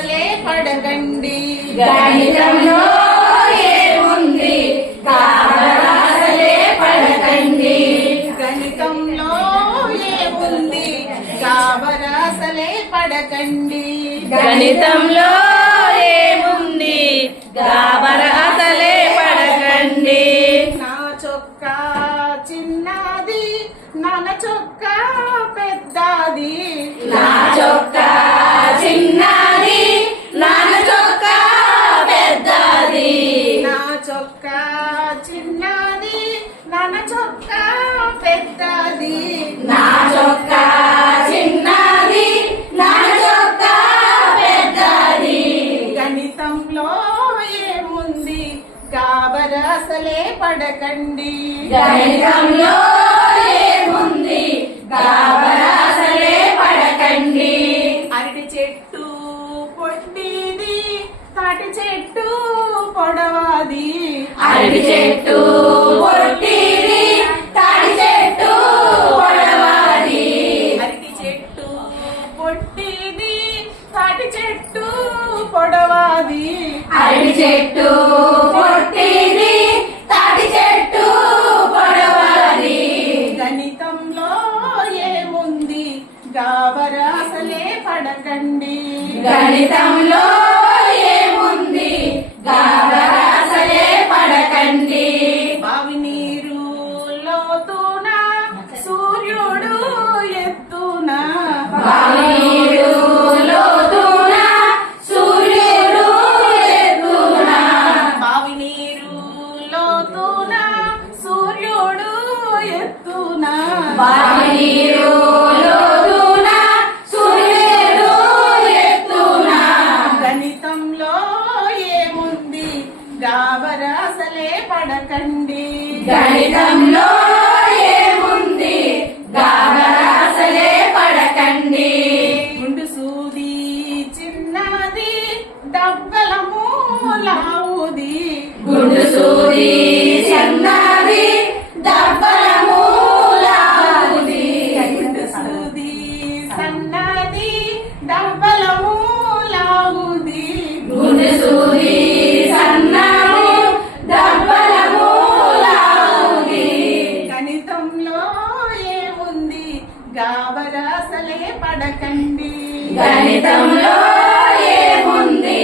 గాబరాసలే పడకండి. గణితంలో ఏముంది గాబరాసలే పడకండి. గణితంలో ఏముంది గాబరాసలే పడకండి. గణితంలో ఏముంది గాబరాసలే పడకండి. నా చొక్కా చిన్నది నాన్న చొక్కా పెద్దది. నా చొక్కా చిన్నది నాన్న చొక్కా పెద్దది. నా చొక్కా చిన్నది నాన్న చొక్కా పెద్దది. నా చొక్కా చిన్నది నాన్న చొక్కా పెద్దది. గణితంలో ఏముంది గాబరాసలే పడకండి. గణితంలో ఏముంది గాబరాసలే పడకండి. అరటి చెట్టు పొట్టిది తాటి చెట్టు పొడవాది. అరటి చెట్టు పొట్టిది తాటి చెట్టు పొడవాది. అరటి చెట్టు పొట్టిది తాటి చెట్టు పొడవాది. అరటి చెట్టు పొట్టిది తాటి చెట్టు పొడవాది. గణితంలో ఏముంది గాబరాసలే పడకండి. గణితంలో ఏముంది గాబరాసలే పడకండి. బావి నీరు లోతున సూర్యుడు ఎత్తున. బావి నీరు లోతున సూర్యుడు ఎత్తున. బావి నీరు లోతున సూర్యుడు ఎత్తున. బావి నీరు లోతున సూర్యుడు ఎత్తున. గణితంలో ఏముంది గాబరాసలే పడకండి. గణితంలో ఏముంది గాబరాసలే పడకండి. గుండు సూది చిన్నది డబ్బలము లావుది. గుండు సూది చిన్నది దబ్బలము లావుది. గుండు సూది సన్నది డబ్బలము లావుది. గుండు సూది సన్నము దబ్బలము లావుది. గణితంలో ఏముంది గాబరాసలే పడకండి. గణితంలో ఏముంది